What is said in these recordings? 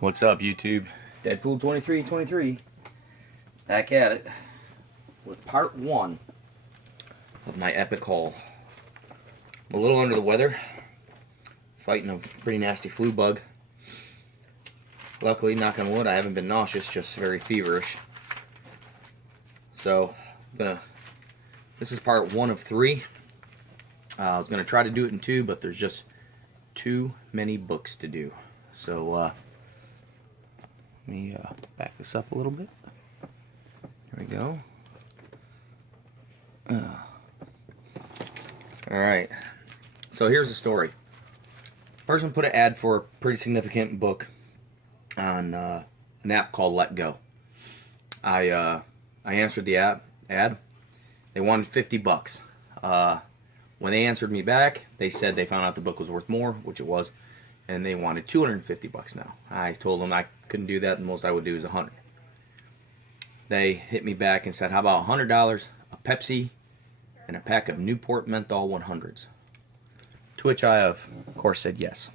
What's up, YouTube? Deadpool 2323 back at it with part 1 of my epic haul. I'm a little under the weather, fighting a pretty nasty flu bug. Luckily, knock on wood, I haven't been nauseous, just very feverish. So, this is part 1 of 3. I was going to try to do it in 2, but there's just too many books to do. So, let me back this up a little bit. There we go. Alright, so here's the story. Person put an ad for a pretty significant book on an app called Let Go. I answered the ad. They wanted $50. When they answered me back, they said they found out the book was worth more, which it was, and they wanted $250 now. I told them I couldn't do that, the most I would do is $100. They hit me back and said, how about $100, a Pepsi, and a pack of Newport Menthol 100s? To which I, of course, said yes.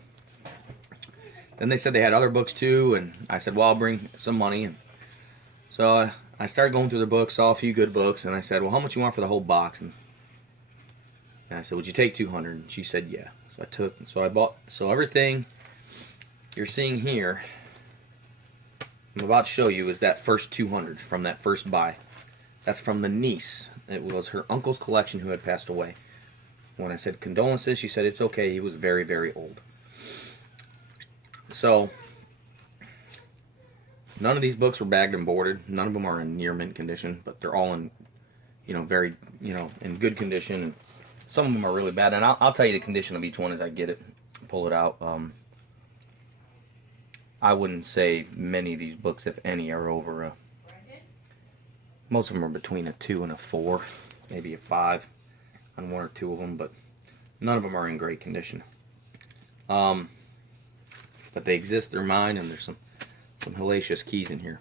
Then they said they had other books too, and I said, well, I'll bring some money. And so I started going through their books, saw a few good books, and I said, well, how much you want for the whole box? And I said, would you take $200? And she said, yeah. So I bought everything you're seeing here, I'm about to show you, is that first $200 from that first buy. That's from the niece. It was her uncle's collection who had passed away. When I said condolences, she said it's okay, he was very, very old. So, none of these books were bagged and boarded. None of them are in near mint condition, but they're all in, very, in good condition. And some of them are really bad, and I'll tell you the condition of each one as I get it, pull it out. I wouldn't say many of these books, if any, are over most of them are between a 2 and a 4, maybe a 5 on 1 or 2 of them, but none of them are in great condition. But they exist, they're mine, and there's some hellacious keys in here.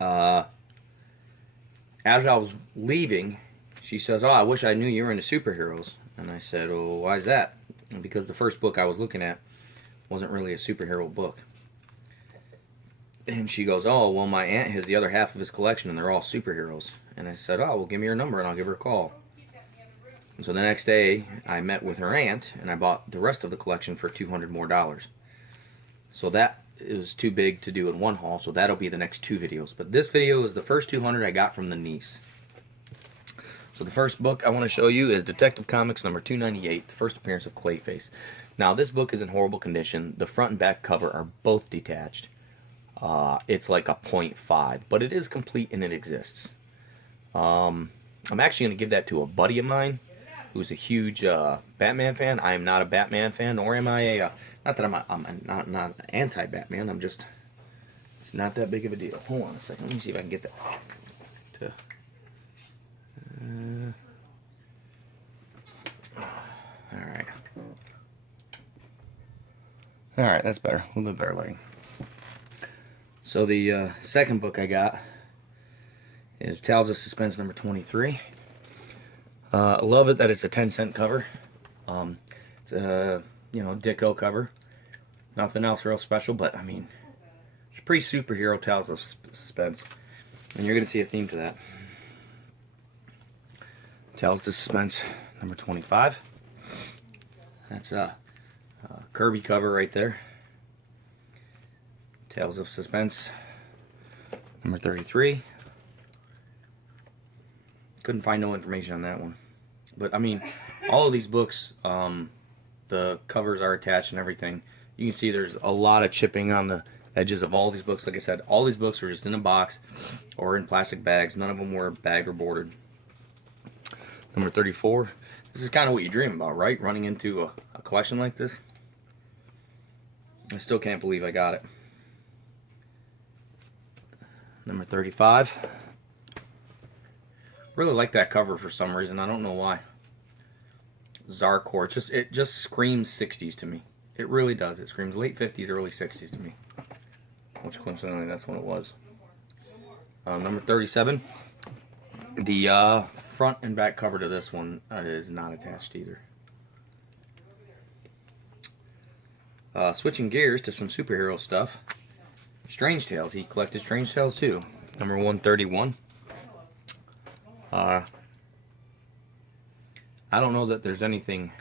As I was leaving, she says, oh, I wish I knew you were into superheroes. And I said, oh, why is that? And because the first book I was looking at wasn't really a superhero book. And she goes, oh, well, my aunt has the other half of his collection, and they're all superheroes. And I said, oh, well, give me your number, and I'll give her a call. And so the next day, I met with her aunt, and I bought the rest of the collection for $200 more. So that is too big to do in one haul, so that'll be the next 2 videos. But this video is the first $200 I got from the niece. So the first book I want to show you is Detective Comics number 298, the first appearance of Clayface. Now, this book is in horrible condition. The front and back cover are both detached. It's like a 0.5, but it is complete and it exists. I'm actually going to give that to a buddy of mine who's a huge Batman fan. I am not a Batman fan, nor am I a... not that I'm not anti-Batman. I'm just... it's not that big of a deal. Hold on a second. Let me see if I can get that to... Alright. Alright, that's better. A little bit better lighting. So the second book I got is Tales of Suspense number 23. I love it that it's a 10-cent cover. It's a, Dicko cover. Nothing else real special, but I mean, it's pre-superhero Tales of Suspense. And you're going to see a theme to that. Tales of Suspense number 25. That's a Kirby cover right there. Tales of Suspense number 33. Couldn't find no information on that one. But I mean, all of these books, the covers are attached and everything. You can see there's a lot of chipping on the edges of all these books. Like I said, all these books were just in a box or in plastic bags. None of them were bagged or boarded. Number 34. This is kind of what you dream about, right? Running into a collection like this. I still can't believe I got it. Number 35. Really like that cover for some reason. I don't know why. Zarkor. It just screams 60s to me. It really does. It screams late 50s, early 60s to me. Which coincidentally, that's what it was. Number 37. The front and back cover to this one is not attached either. Switching gears to some superhero stuff. Strange Tales. He collected Strange Tales too. Number 131. I don't know that there's anything.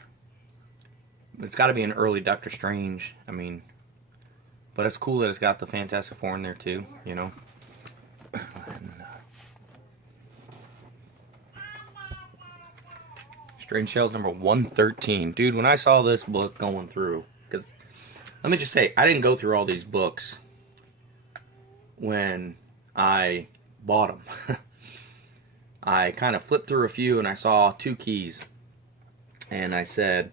It's got to be an early Doctor Strange. I mean, but it's cool that it's got the Fantastic Four in there too, you know. Strange Tales number 113. Dude, when I saw this book going through, because let me just say, I didn't go through all these books when I bought them. I kind of flipped through a few and I saw 2 keys. And I said,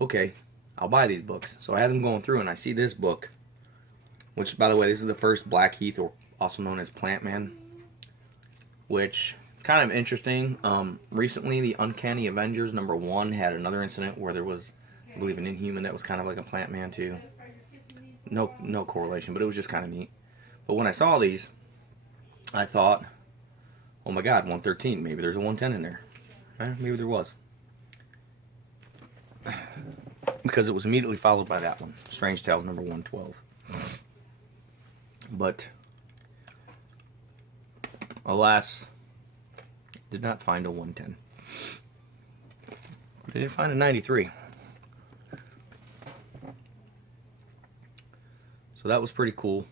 okay, I'll buy these books. So as I'm going through and I see this book, which, by the way, this is the first Blackheath, or also known as Plant Man, which kind of interesting. Recently, the Uncanny Avengers number 1 had another incident where there was, I believe, an Inhuman that was kind of like a Plant Man too. No correlation, but it was just kind of neat. But when I saw these, I thought, oh my God, 113. Maybe there's a 110 in there. Maybe there was. Because it was immediately followed by that one, Strange Tales number 112. But alas, did not find a 110. But I did find a 93. So that was pretty cool.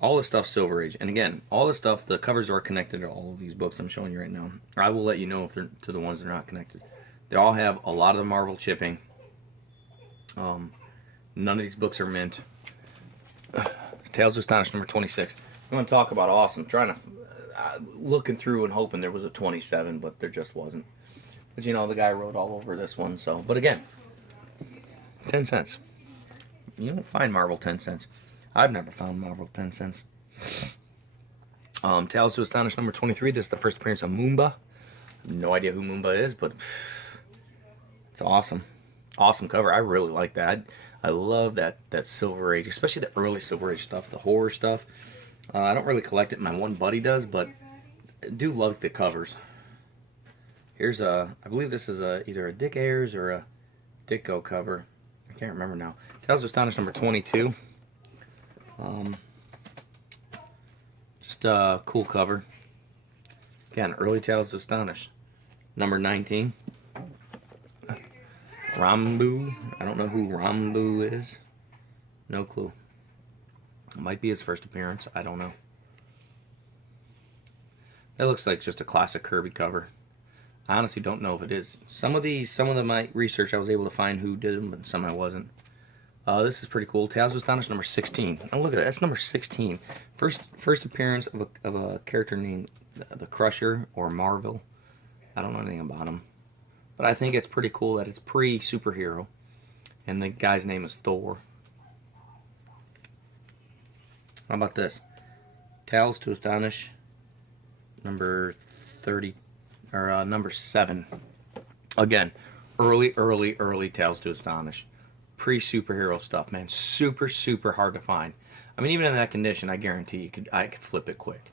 All the stuff Silver Age. And again, all the stuff, the covers are connected to all of these books I'm showing you right now. I will let you know if they're to the ones that are not connected. They all have a lot of the Marvel chipping. None of these books are mint. Tales of Astonish number 26. I'm going to talk about awesome. Trying to looking through and hoping there was a 27, but there just wasn't. But you know, the guy wrote all over this one. So, but again, 10 cents. You don't find Marvel 10 cents. I've never found Marvel 10 cents. Tales to Astonish number 23. This is the first appearance of Moomba. No idea who Moomba is, but it's awesome. Awesome cover. I really like that. I love that Silver Age, especially the early Silver Age stuff, the horror stuff. I don't really collect it. My one buddy does, but I do love the covers. Here's I believe this is either a Dick Ayers or a Ditko cover. I can't remember now. Tales of Astonish number 22. Just a cool cover. Again, early Tales of Astonish. Number 19. Rambu. I don't know who Rambu is. No clue. It might be his first appearance. I don't know. That looks like just a classic Kirby cover. I honestly don't know if it is. Some of my research I was able to find who did them, but some I wasn't. This is pretty cool. Tales of Astonish number 16. Oh, look at that. That's number 16. First appearance of a character named the Crusher or Marvel. I don't know anything about him. But I think it's pretty cool that it's pre-superhero. And the guy's name is Thor. How about this? Tales to Astonish number 30, or number 7. Again, early Tales to Astonish. Pre-superhero stuff, man. Super hard to find. I mean, even in that condition, I guarantee I could flip it quick.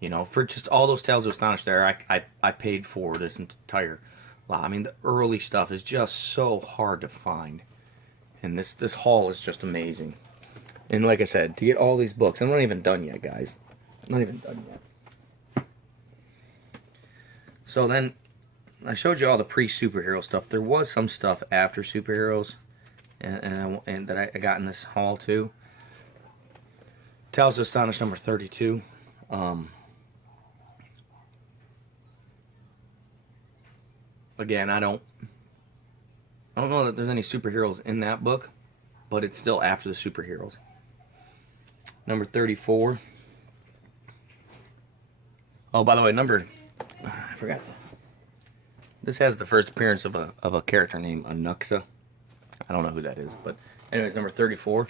You know, for just all those Tales to Astonish there, I paid for this entire lot. I mean, the early stuff is just so hard to find. And this haul is just amazing. And like I said, to get all these books, I'm not even done yet, guys. I'm not even done yet. So then, I showed you all the pre-superhero stuff. There was some stuff after superheroes, and that I got in this haul too. Tales of Astonish number 32. Again, I don't know that there's any superheroes in that book, but it's still after the superheroes. Number 34. Oh, by the way, I forgot. This has the first appearance of a character named Anuxa. I don't know who that is, but anyways, number 34.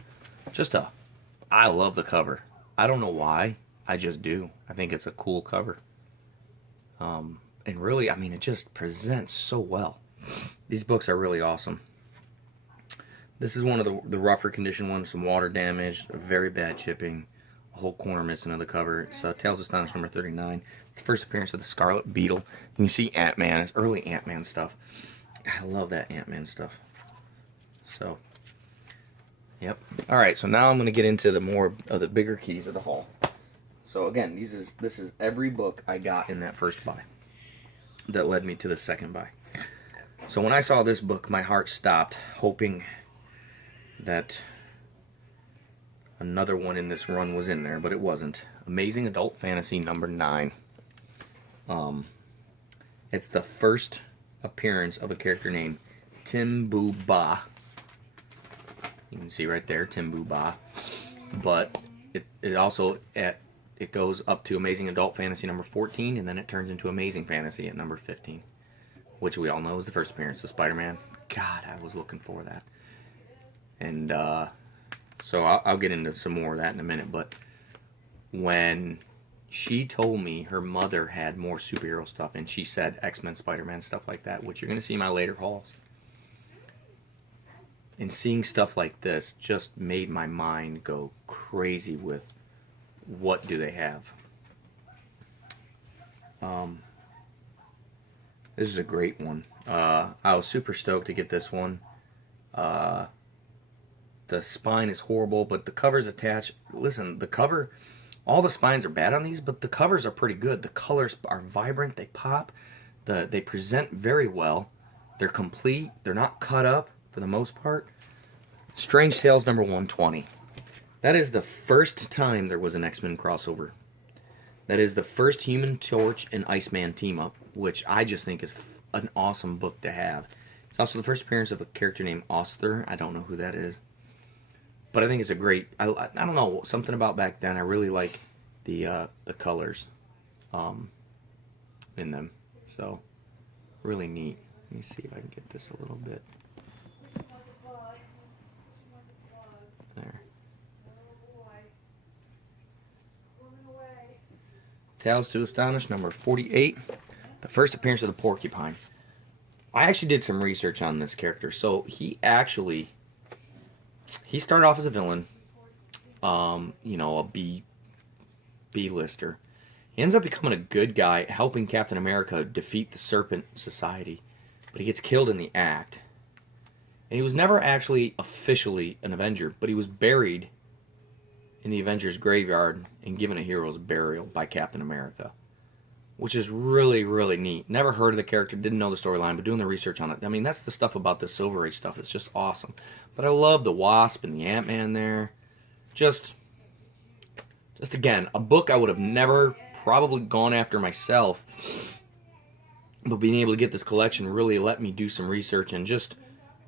I love the cover. I don't know why. I just do. I think it's a cool cover. And really, I mean, it just presents so well. These books are really awesome. This is one of the rougher condition ones, some water damage, very bad chipping, a whole corner missing of the cover. It's Tales of Astonish number 39. It's the first appearance of the Scarlet Beetle. You can see Ant-Man. It's early Ant-Man stuff. I love that Ant-Man stuff. So, Yep. All right, so now I'm going to get into the more of the bigger keys of the haul. So again, this is every book I got in that first buy that led me to the second buy. So when I saw this book, my heart stopped, hoping that another one in this run was in there, but it wasn't. Amazing Adult Fantasy number 9. It's the first appearance of a character named Timbu Ba. You can see right there, Timbu Ba. But it also it goes up to Amazing Adult Fantasy number 14, and then it turns into Amazing Fantasy at number 15, which we all know is the first appearance of Spider-Man. God, I was looking for that. And so I'll get into some more of that in a minute. But when she told me her mother had more superhero stuff, and she said X-Men, Spider-Man, stuff like that, which you're going to see in my later hauls. And seeing stuff like this just made my mind go crazy with what do they have. This is a great one. I was super stoked to get this one. The spine is horrible, but the cover's attached. Listen, the cover, all the spines are bad on these, but the covers are pretty good. The colors are vibrant, they pop, they present very well. They're complete, they're not cut up for the most part. Strange Tales number 120. That is the first time there was an X-Men crossover. That is the first Human Torch and Iceman team up, which I just think is an awesome book to have. It's also the first appearance of a character named Ostler. I don't know who that is. But I think it's a great, I don't know, something about back then. I really like the colors in them. So, really neat. Let me see if I can get this a little bit. There. Tales to Astonish number 48. The first appearance of the Porcupine. I actually did some research on this character. So, he started off as a villain, you know, a B-lister. He ends up becoming a good guy, helping Captain America defeat the Serpent Society, but he gets killed in the act. And he was never actually officially an Avenger, but he was buried in the Avengers graveyard and given a hero's burial by Captain America, which is really, really neat. Never heard of the character, didn't know the storyline, but doing the research on it, I mean, that's the stuff about this Silver Age stuff. It's just awesome. But I love the Wasp and the Ant-Man there. Just again, a book I would have never probably gone after myself, but being able to get this collection really let me do some research and just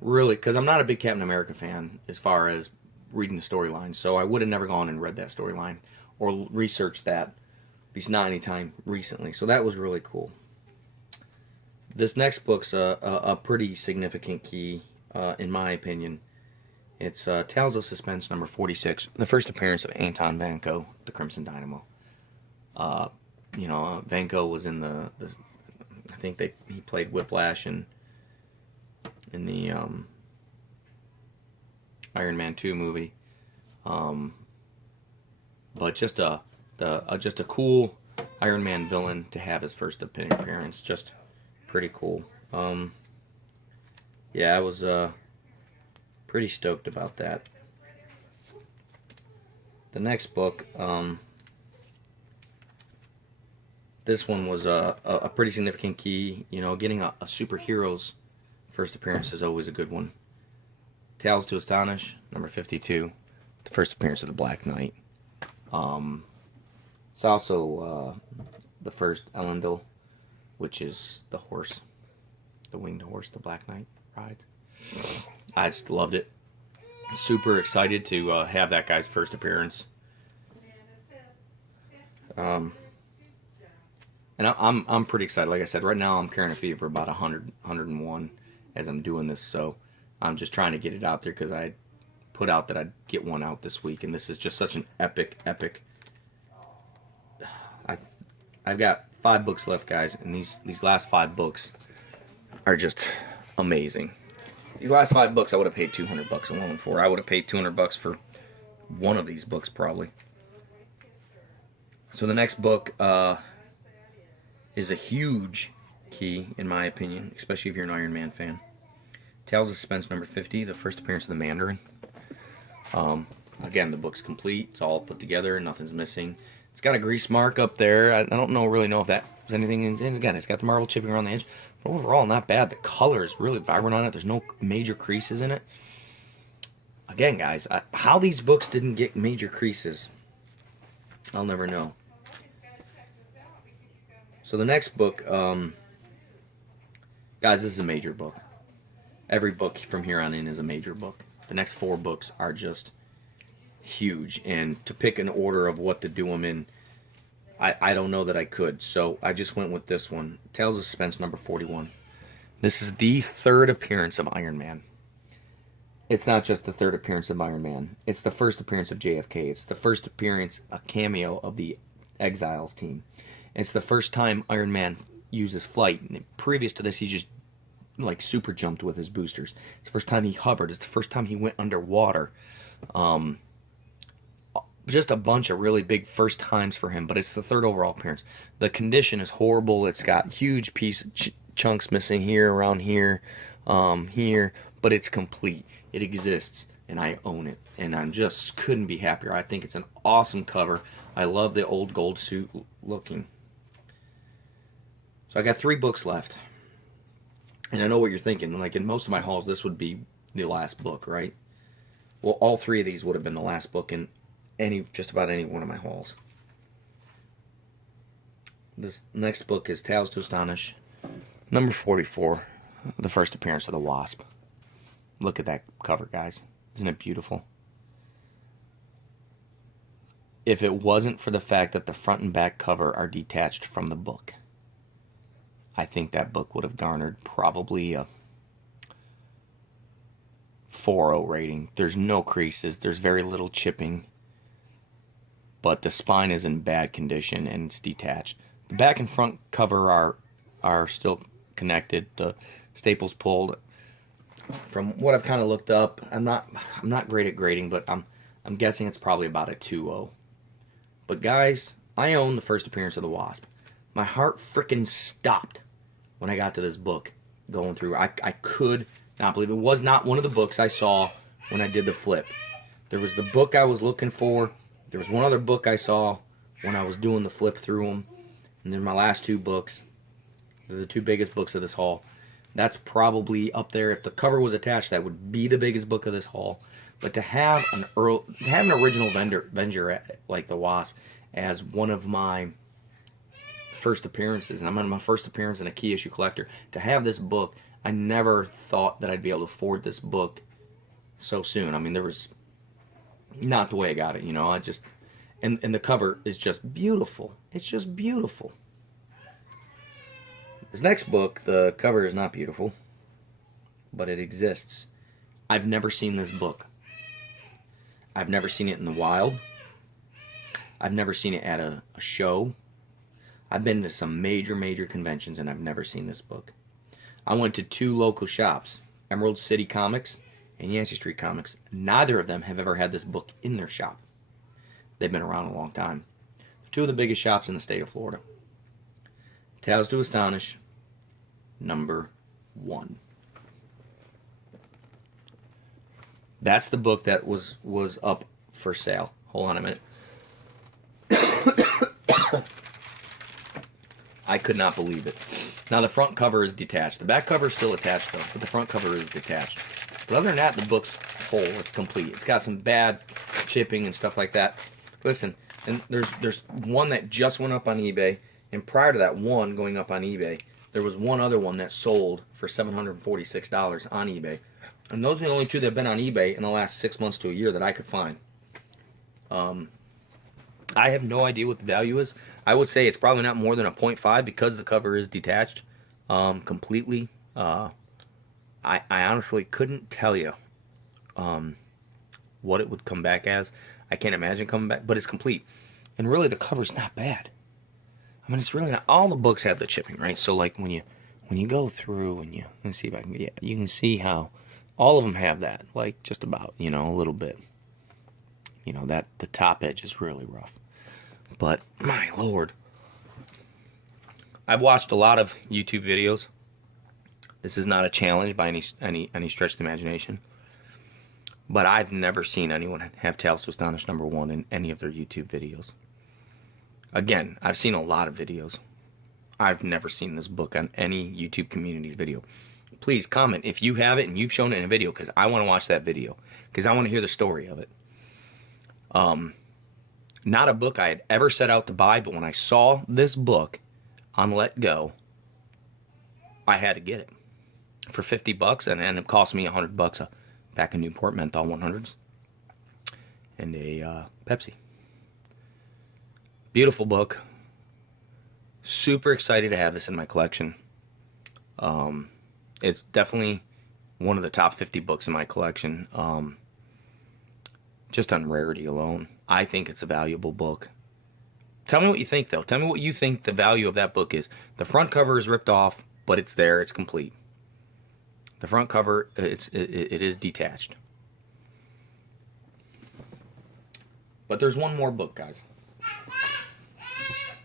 really, because I'm not a big Captain America fan as far as reading the storyline, so I would have never gone and read that storyline or researched that, at least not anytime recently. So that was really cool. This next book's a pretty significant key, in my opinion. It's Tales of Suspense number 46, the first appearance of Anton Vanko, the Crimson Dynamo. You know, Vanko was in the I think he played Whiplash in the Iron Man 2 movie. But just a cool Iron Man villain to have his first appearance. Just pretty cool. Yeah, I was pretty stoked about that. The next book, this one was a pretty significant key. You know, getting a superhero's first appearance is always a good one. Tales to Astonish, number 52, the first appearance of the Black Knight. It's also the first Elendil, which is the horse, the winged horse the Black Knight rides. I just loved it. Super excited to have that guy's first appearance. And I'm pretty excited. Like I said, right now I'm carrying a feed for about 100, 101 as I'm doing this, so I'm just trying to get it out there because I put out that I'd get one out this week, and this is just such an epic. I've got 5 books left, guys, and these last 5 books are just amazing. These last 5 books I would have paid $200 alone for. I would have paid $200 for one of these books probably. So the next book is a huge key, in my opinion, especially if you're an Iron Man fan. Tales of Suspense number 50, the first appearance of the Mandarin. Again, the book's complete. It's all put together. Nothing's missing. It's got a grease mark up there. I don't really know if that was anything. And again, it's got the marble chipping around the edge. But overall, not bad. The color is really vibrant on it. There's no major creases in it. Again, guys, how these books didn't get major creases, I'll never know. So the next book, guys, this is a major book. Every book from here on in is a major book. The next 4 books are just huge, and to pick an order of what to do them in, I don't know that I could, so I just went with this one. Tales of Suspense number 41. This is the 3rd appearance of Iron Man. It's not just the 3rd appearance of Iron Man. It's the 1st appearance of JFK. It's the 1st appearance, a cameo of the Exiles team. It's the first time Iron Man uses flight. And previous to this, he just like super jumped with his boosters. It's the first time he hovered. It's the first time he went underwater. Just a bunch of really big first times for him, but it's the 3rd overall appearance. The condition is horrible. It's got huge chunks missing here, around here, here, but it's complete. It exists, and I own it, and I just couldn't be happier. I think it's an awesome cover. I love the old gold suit looking. So I got 3 books left, and I know what you're thinking. Like in most of my hauls, this would be the last book, right? Well, all 3 of these would have been the last book in just about any one of my hauls. This next book is Tales to Astonish, number 44, the 1st appearance of the Wasp. Look at that cover, guys. Isn't it beautiful? If it wasn't for the fact that the front and back cover are detached from the book, I think that book would have garnered probably a 4.0 rating. There's no creases. There's very little chipping. But the spine is in bad condition and it's detached. The back and front cover are still connected. The staples pulled. From what I've kind of looked up, I'm not great at grading, but I'm guessing it's probably about a 2.0. But guys, I own the 1st appearance of the Wasp. My heart freaking stopped when I got to this book going through. I could not believe it. Was not one of the books I saw when I did the flip. There was the book I was looking for. There was one other book I saw when I was doing the flip through them. And then my last 2 books. They're the 2 biggest books of this haul. That's probably up there. If the cover was attached, that would be the biggest book of this haul. But to have an original Avenger like the Wasp as one of my first appearances, and I'm on my first appearance in a key issue collector, to have this book, I never thought that I'd be able to afford this book so soon. I mean, there was not the way I got it, you know. And the cover is just beautiful. It's just beautiful. This next book, the cover is not beautiful, but it exists. I've never seen this book. I've never seen it in the wild. I've never seen it at a show. I've been to some major conventions and I've never seen this book. I went to 2 local shops, Emerald City Comics and Yancey Street Comics. Neither of them have ever had this book in their shop. They've been around a long time. 2 of the biggest shops in the state of Florida. Tales to Astonish, number 1. That's the book that was up for sale. Hold on a minute. I could not believe it. Now the front cover is detached. The back cover is still attached though, but the front cover is detached. But other than that, the book's whole. It's complete. It's got some bad chipping and stuff like that. Listen, and there's one that just went up on eBay, and prior to that one going up on eBay, there was one other one that sold for $746 on eBay. And those are the only 2 that have been on eBay in the last 6 months to a year that I could find. I have no idea what the value is. I would say it's probably not more than a 0.5 because the cover is detached completely. I honestly couldn't tell you what it would come back as. I can't imagine coming back, but it's complete. And really, the cover's not bad. I mean, it's really not. All the books have the chipping, right? So, like when you go through and let me see if I can get, you can see how all of them have that, like just about, you know, a little bit. You know, that the top edge is really rough. But my lord, I've watched a lot of YouTube videos. This is not a challenge by any stretch of the imagination. But I've never seen anyone have Tales to Astonish #1 in any of their YouTube videos. Again, I've seen a lot of videos. I've never seen this book on any YouTube community's video. Please comment if you have it and you've shown it in a video, because I want to watch that video, because I want to hear the story of it. Not a book I had ever set out to buy, but when I saw this book on Let Go, I had to get it for $50, and it cost me $100 a pack of Newport Menthol 100s and a Pepsi. Beautiful book. Super excited to have this in my collection. It's definitely one of the top 50 books in my collection. Just on rarity alone. I think it's a valuable book. Tell me what you think, though. Tell me what you think the value of that book is. The front cover is ripped off, but it's there. It's complete. The front cover, it is detached. But there's one more book, guys.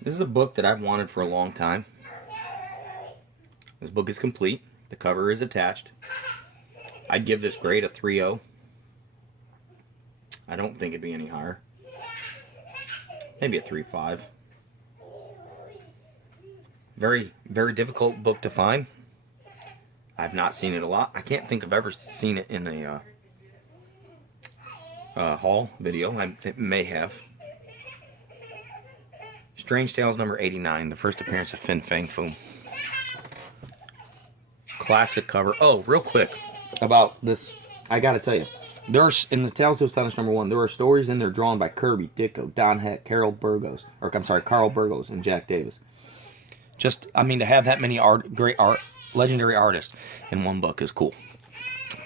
This is a book that I've wanted for a long time. This book is complete. The cover is attached. I'd give this grade a 3.0. I don't think it'd be any higher. Maybe a 3.5. Very, very difficult book to find. I've not seen it a lot. I can't think I've ever seen it in a haul video. It may have. Strange Tales #89, the first appearance of Fin Fang Foom. Classic cover. Oh, real quick about this, I gotta tell you. There's in the Tales to Astonish #1, there are stories in there drawn by Kirby, Ditko, Don Heck, Carl Burgos, and Jack Davis. Just, I mean, to have that many legendary artists in one book is cool.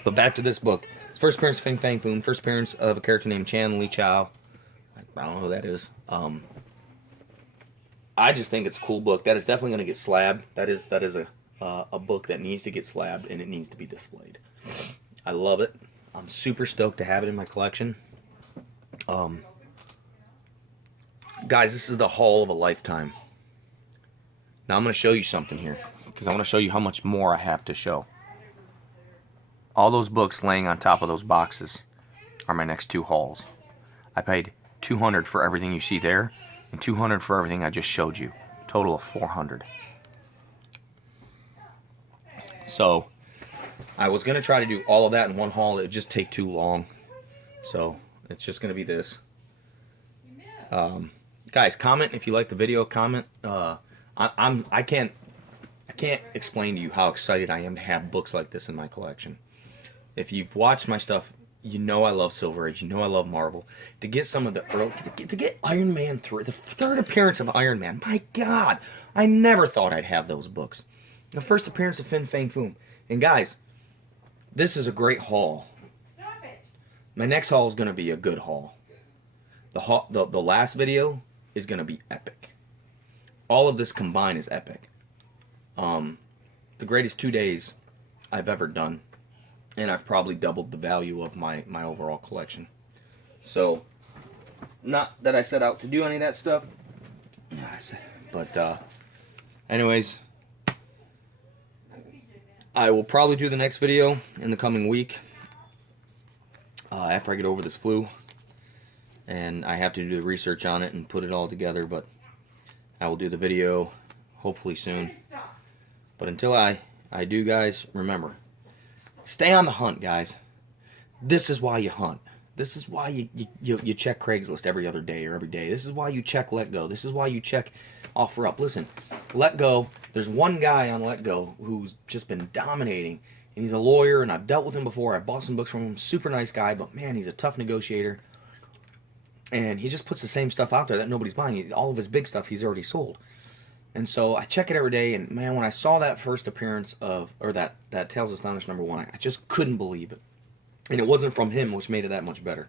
But back to this book. First appearance of Fin Fang Foom, first appearance of a character named Chan Li Chao. I don't know who that is. I just think it's a cool book. That is definitely going to get slabbed. That is a book that needs to get slabbed, and it needs to be displayed. I love it. I'm super stoked to have it in my collection. Guys, this is the haul of a lifetime. Now I'm going to show you something here, because I want to show you how much more I have to show. All those books laying on top of those boxes are my next two hauls. I paid $200 for everything you see there, and $200 for everything I just showed you. Total of $400. So I was going to try to do all of that in one haul. It would just take too long. So it's just going to be this. Guys, comment if you like the video. Comment. I can't explain to you how excited I am to have books like this in my collection. If you've watched my stuff, you know I love Silver Age. You know I love Marvel. To get some of the early, to get Iron Man 3, the third appearance of Iron Man. My God, I never thought I'd have those books. The first appearance of Fin Fang Foom. And guys, this is a great haul. My next haul is going to be a good haul. The last video is going to be epic. All of this combined is epic. The greatest 2 days I've ever done. And I've probably doubled the value of my overall collection. So, not that I set out to do any of that stuff. But, anyways, I will probably do the next video in the coming week. After I get over this flu. And I have to do the research on it and put it all together. But I will do the video hopefully soon. But until I do, guys, remember, stay on the hunt, guys. This is why you hunt. This is why you check Craigslist every other day or every day. This is why you check Let Go. This is why you check OfferUp. Listen, Let Go, there's one guy on Let Go who's just been dominating. And he's a lawyer, and I've dealt with him before. I bought some books from him. Super nice guy, but man, he's a tough negotiator. And he just puts the same stuff out there that nobody's buying. All of his big stuff he's already sold. And so I check it every day, and man, when I saw that first appearance of, or that Tales of Astonish #1, I just couldn't believe it. And it wasn't from him, which made it that much better.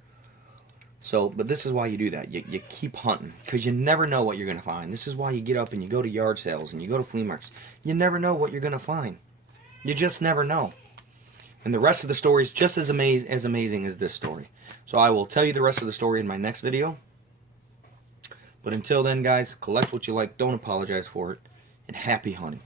So, but this is why you do that. You keep hunting, because you never know what you're going to find. This is why you get up and you go to yard sales and you go to flea markets. You never know what you're going to find. You just never know. And the rest of the story is just as amazing as this story. So I will tell you the rest of the story in my next video. But until then, guys, collect what you like. Don't apologize for it. And happy hunting.